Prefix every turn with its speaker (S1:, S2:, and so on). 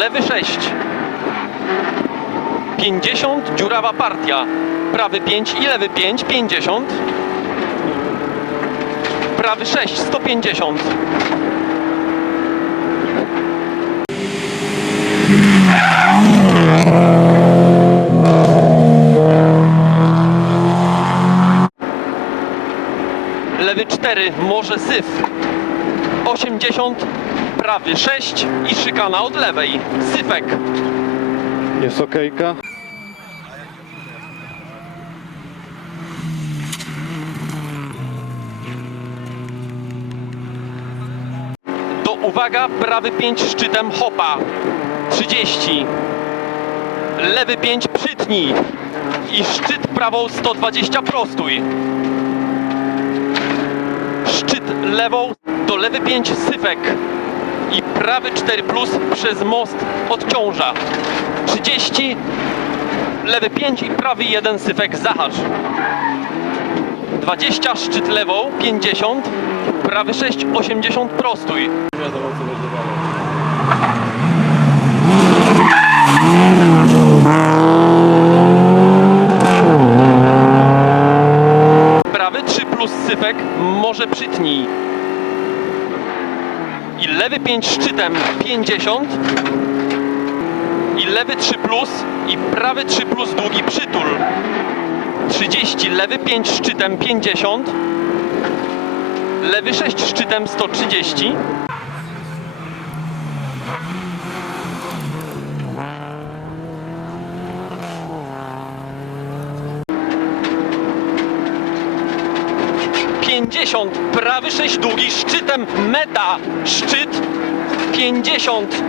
S1: 6. 50, dziurawa partia. Prawy 5 i lewy 5, 50. Prawy 6, 150. Lewy 4, może syf. 80, prawy 6 i szykana od lewej. Syfek.
S2: Jest okejka.
S1: To uwaga, prawy 5 szczytem hopa. 30. Lewy 5 przytnij. I szczyt prawą 120 prostuj. Szczyt lewą to lewy 5 syfek. Prawy 4 plus przez most odciąża. 30. Lewy 5 i prawy 1 syfek zahacz. 20 szczyt lewą, 50, prawy 6, 80 prostuj. Prawy 3 plus syfek, może przytnij. Lewy 5 szczytem 50. I lewy 3 plus i prawy 3 plus długi przytul. 30, lewy 5 szczytem 50, lewy 6 szczytem 130, pięćdziesiąt, prawy 6 długi szczytem meta, szczyt 50,